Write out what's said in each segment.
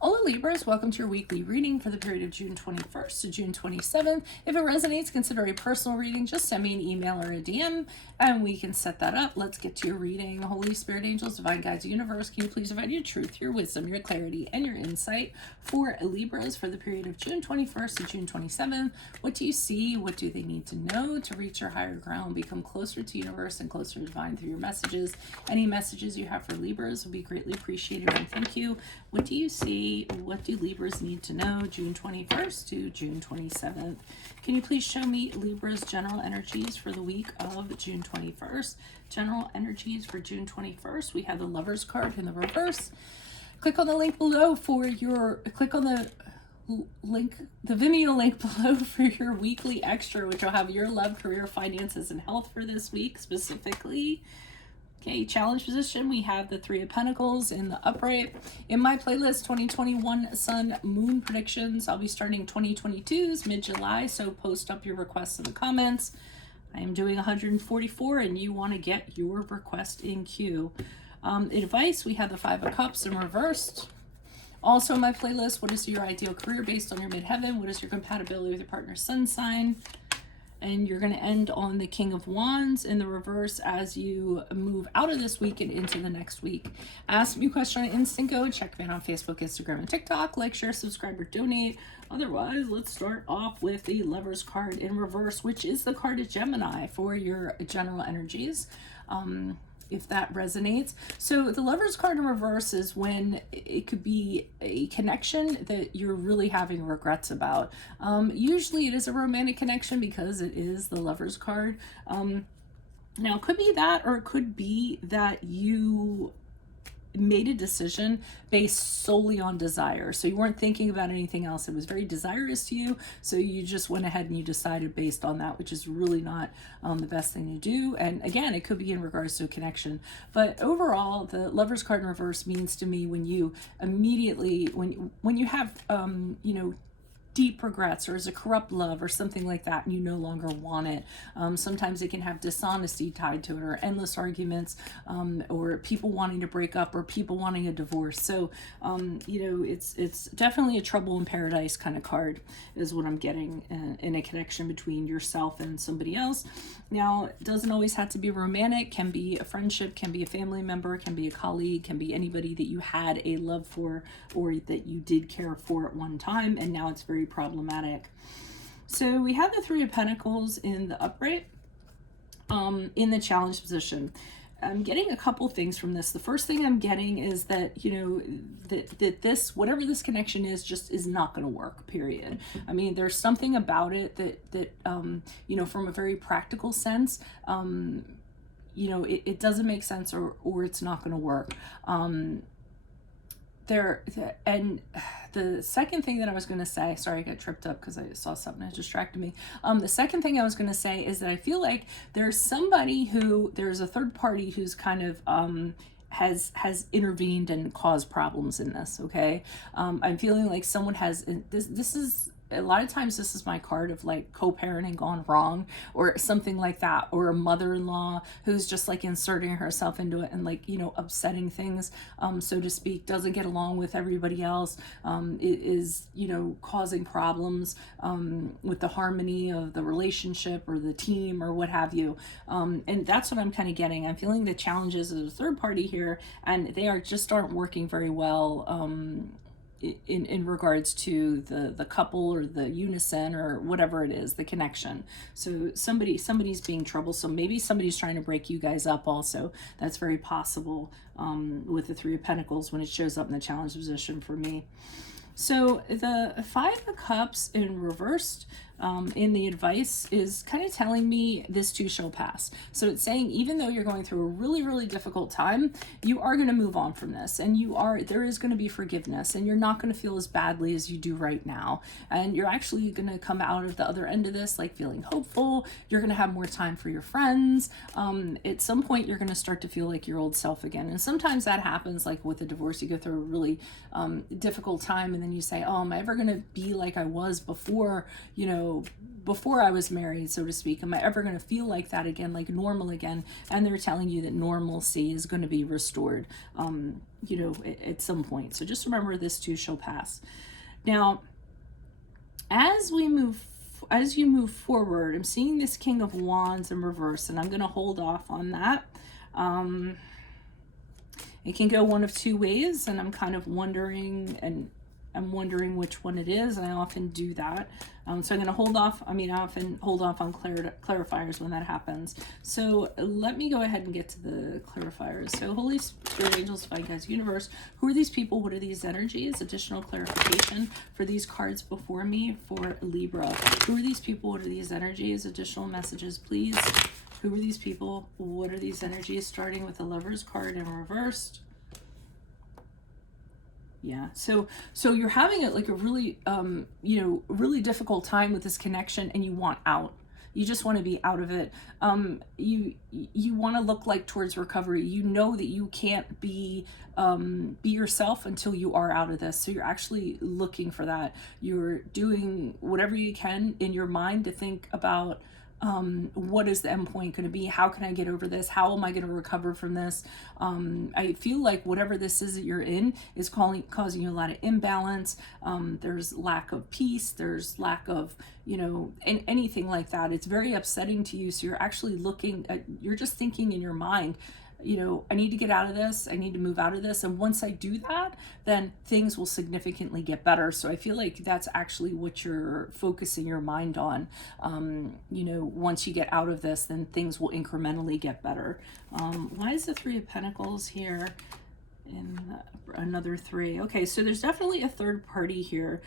Hola Libras, welcome to your weekly reading for the period of June 21st to June 27th. If it resonates, consider a personal reading. Just send me an email or a DM and we can set that up. Let's get to your reading. Holy Spirit, angels, divine guides, universe, can you please provide your truth, your wisdom, your clarity, and your insight for Libras for the period of June 21st to June 27th? What do you see? What do they need to know to reach your higher ground, become closer to universe and closer to divine through your messages? Any messages you have for Libras will be greatly appreciated and thank you. What do you see? What do Libras need to know June 21st to June 27th? Can you please show me Libra's general energies for the week of June 21st? General energies for June 21st. We have the Lovers card in the reverse. Click on the link below for your, click on the Vimeo link below for your weekly extra, which will have your love, career, finances, and health for this week specifically. Okay, challenge position, we have the Three of Pentacles in the upright. In my playlist, 2021 Sun Moon predictions, I'll be starting 2022's mid-July, so post up your requests in the comments. I am doing 144 and you want to get your request in queue. Advice, we have the Five of Cups in reversed. Also in my playlist, what is your ideal career based on your midheaven? What is your compatibility with your partner's sun sign? And you're going to end on the King of Wands in the reverse as you move out of this week and into the next week. Ask me a question on Instant Go. Check me out on Facebook, Instagram, and TikTok. Like, share, subscribe, or donate. Otherwise, let's start off with the Lovers card in reverse, which is the card of Gemini for your general energies. If that resonates. So the Lovers card in reverse is when it could be a connection that you're really having regrets about. Usually it is a romantic connection because it is the Lovers card. Now it could be that, or it could be that you made a decision based solely on desire. So you weren't thinking about anything else. It was very desirous to you. So you just went ahead and you decided based on that, which is really not the best thing to do. And again, it could be in regards to a connection. But overall, the Lovers card in reverse means to me when you immediately, when you have, you know, deep regrets, or is a corrupt love or something like that, and you no longer want it. Sometimes it can have dishonesty tied to it, or endless arguments, or people wanting to break up, or people wanting a divorce. So you know, it's definitely a trouble in paradise kind of card is what I'm getting in a connection between yourself and somebody else. Now, it doesn't always have to be romantic, can be a friendship, can be a family member, can be a colleague, can be anybody that you had a love for or that you did care for at one time, and now it's very problematic. So we have the Three of Pentacles in the upright, in the challenge position. I'm getting a couple things from this. The first thing I'm getting is that, you know, that this, whatever this connection is, just is not going to work, period. I mean, there's something about it that you know, from a very practical sense, you know, it doesn't make sense, or it's not going to work. And the second thing that I was going to say, sorry, I got tripped up because I saw something that distracted me. The second thing I was going to say is that I feel like there's a third party who's kind of has intervened and caused problems in this. Okay, I'm feeling like someone has this is. A lot of times this is my card of like co-parenting gone wrong, or something like that, or a mother-in-law who's just like inserting herself into it and, like, you know, upsetting things, so to speak, doesn't get along with everybody else, is, you know, causing problems with the harmony of the relationship or the team or what have you. And that's what I'm kind of getting. I'm feeling the challenges of a third party here, and they aren't working very well in regards to the couple or the unison or whatever it is, the connection. So somebody's being troublesome. Maybe somebody's trying to break you guys up also. That's very possible with the Three of Pentacles when it shows up in the challenge position for me. So the Five of Cups in reversed in the advice is kind of telling me this too shall pass. So it's saying even though you're going through a really, really difficult time, you are going to move on from this, and there is going to be forgiveness, and you're not going to feel as badly as you do right now. And you're actually going to come out of the other end of this like feeling hopeful. You're going to have more time for your friends. At some point, you're going to start to feel like your old self again. And sometimes that happens, like with a divorce, you go through a really difficult time, and then then you say, oh, am I ever going to be like I was before, you know, before I was married, so to speak? Am I ever going to feel like that again, like normal again? And they're telling you that normalcy is going to be restored, you know, at some point. So just remember, this too shall pass. Now, as you move forward, I'm seeing this King of Wands in reverse, and I'm going to hold off on that. It can go one of two ways, and I'm kind of wondering, and I'm wondering which one it is, and I often do that. So I'm going to hold off. I often hold off on clarifiers when that happens. So let me go ahead and get to the clarifiers. So Holy Spirit, angels, divine guides, universe, who are these people? What are these energies? Additional clarification for these cards before me for Libra. Who are these people? What are these energies? Additional messages, please. Who are these people? What are these energies? Starting with the Lover's card in reversed. Yeah, so you're having it like a really, you know, really difficult time with this connection, and you want out. You just want to be out of it. You want to look like towards recovery. You know that you can't be yourself until you are out of this. So you're actually looking for that. You're doing whatever you can in your mind to think about, what is the end point going to be? How can I get over this? How am I going to recover from this? I feel like whatever this is that you're in is causing you a lot of imbalance. There's lack of peace. There's lack of, you know, anything like that. It's very upsetting to you. So you're actually looking at, you're just thinking in your mind, you know, I need to get out of this. I need to move out of this. And once I do that, then things will significantly get better. So I feel like that's actually what you're focusing your mind on. You know, once you get out of this, then things will incrementally get better. Why is the Three of Pentacles here? And another three. Okay, so there's definitely a third party here,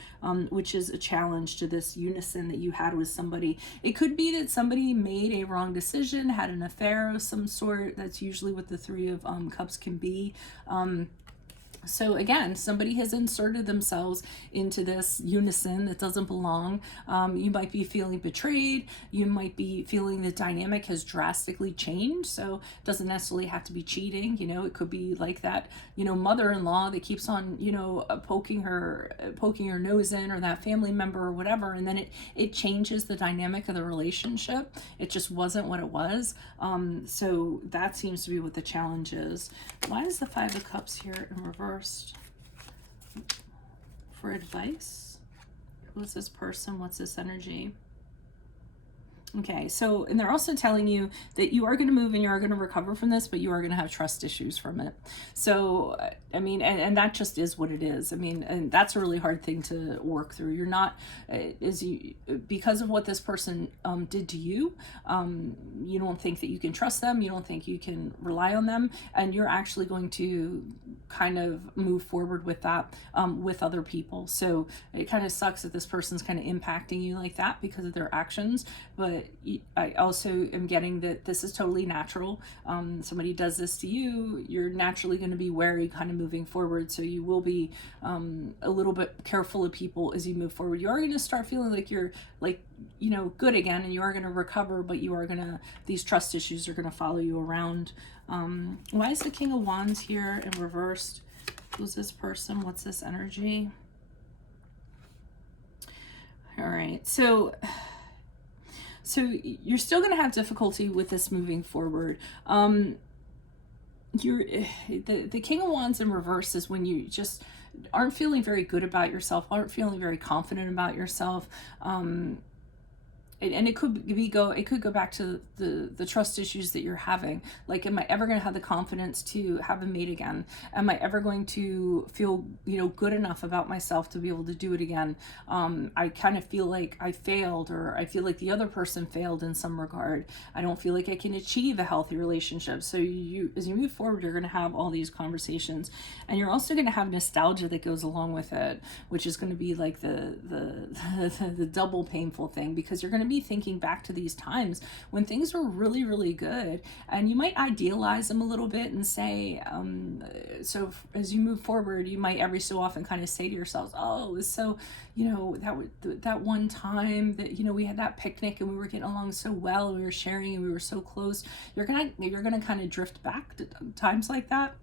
which is a challenge to this unison that you had with somebody. It could be that somebody made a wrong decision, had an affair of some sort. That's usually what the Three of Cups can be. So again, somebody has inserted themselves into this unison that doesn't belong. You might be feeling betrayed. You might be feeling the dynamic has drastically changed. So it doesn't necessarily have to be cheating. You know, it could be like that, you know, mother-in-law that keeps on, you know, poking her nose in, or that family member or whatever. And then it changes the dynamic of the relationship. It just wasn't what it was. So that seems to be what the challenge is. Why is the Five of Cups here in reverse? For advice, who's this person? What's this energy? Okay, so, and they're also telling you that you are going to move and you are going to recover from this, but you are going to have trust issues from it. So, I mean, and that just is what it is. I mean, and that's a really hard thing to work through. You're not, because of what this person did to you, you don't think that you can trust them. You don't think you can rely on them. And you're actually going to kind of move forward with that with other people. So it kind of sucks that this person's kind of impacting you like that because of their actions. But I also am getting that this is totally natural. Somebody does this to you, you're naturally going to be wary kind of moving forward. So you will be a little bit careful of people as you move forward. You are going to start feeling like you're like, you know, good again, and you are going to recover, but you are going to, these trust issues are going to follow you around. Why is the King of Wands here in reversed? Who's this person? What's this energy? All right. So you're still going to have difficulty with this moving forward. The King of Wands in reverse is when you just aren't feeling very good about yourself, aren't feeling very confident about yourself. And it could go back to the trust issues that you're having. Like, am I ever going to have the confidence to have a mate again? Am I ever going to feel, you know, good enough about myself to be able to do it again? I kind of feel like I failed, or I feel like the other person failed in some regard. I don't feel like I can achieve a healthy relationship. So as you move forward, you're going to have all these conversations, and you're also going to have nostalgia that goes along with it, which is going to be like the double painful thing, because you're going to be thinking back to these times when things were really, really good, and you might idealize them a little bit and say, so as you move forward, you might every so often kind of say to yourselves, oh, it was so, you know, that one time that, you know, we had that picnic and we were getting along so well, and we were sharing and we were so close. You're gonna kind of drift back to times like that.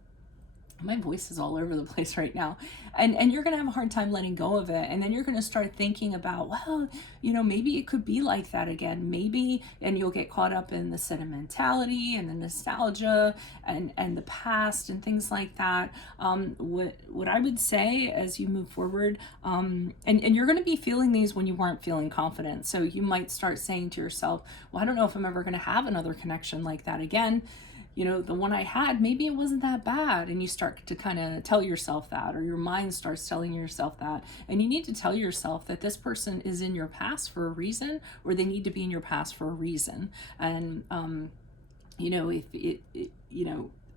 My voice is all over the place right now. And you're going to have a hard time letting go of it. And then you're going to start thinking about, well, maybe it could be like that again. Maybe, and you'll get caught up in the sentimentality and the nostalgia and the past and things like that. What I would say as you move forward, and you're going to be feeling these when you weren't feeling confident. So you might start saying to yourself, well, I don't know if I'm ever going to have another connection like that again. The one I had, maybe it wasn't that bad. And you start to kind of tell yourself that, or your mind starts telling yourself that. And you need to tell yourself that this person is in your past for a reason, or they need to be in your past for a reason. And, if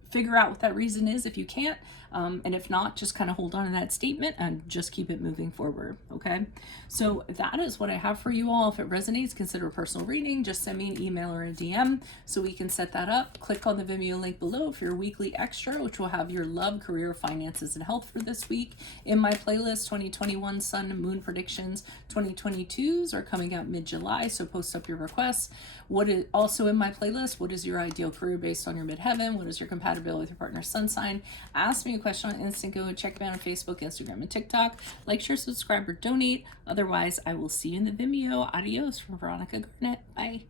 figure out what that reason is if you can't. And if not, just kind of hold on to that statement and just keep it moving forward. Okay. So that is what I have for you all. If it resonates, consider a personal reading. Just send me an email or a DM so we can set that up. Click on the Vimeo link below for your weekly extra, which will have your love, career, finances, and health for this week. In my playlist, 2021 Sun and Moon predictions, 2022s are coming out mid-July. So post up your requests. What is also in my playlist? What is your ideal career based on your midheaven? What is your compatibility with your partner's sun sign? Ask me a question on Instant. Go and check me out on Facebook, Instagram, and TikTok. Like, share, subscribe, or donate. Otherwise, I will see you in the Vimeo. Adios from Veronica Garnett. Bye.